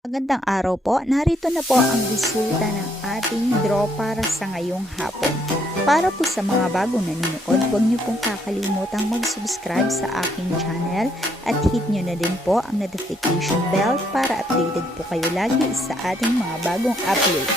Magandang araw po. Narito na po ang resulta ng ating draw para sa ngayong hapon. Para po sa mga bagong nanonood, huwag niyo pong kakalimutang mag-subscribe sa aking channel at hit niyo na din po ang notification bell para updated po kayo lagi sa ating mga bagong upload.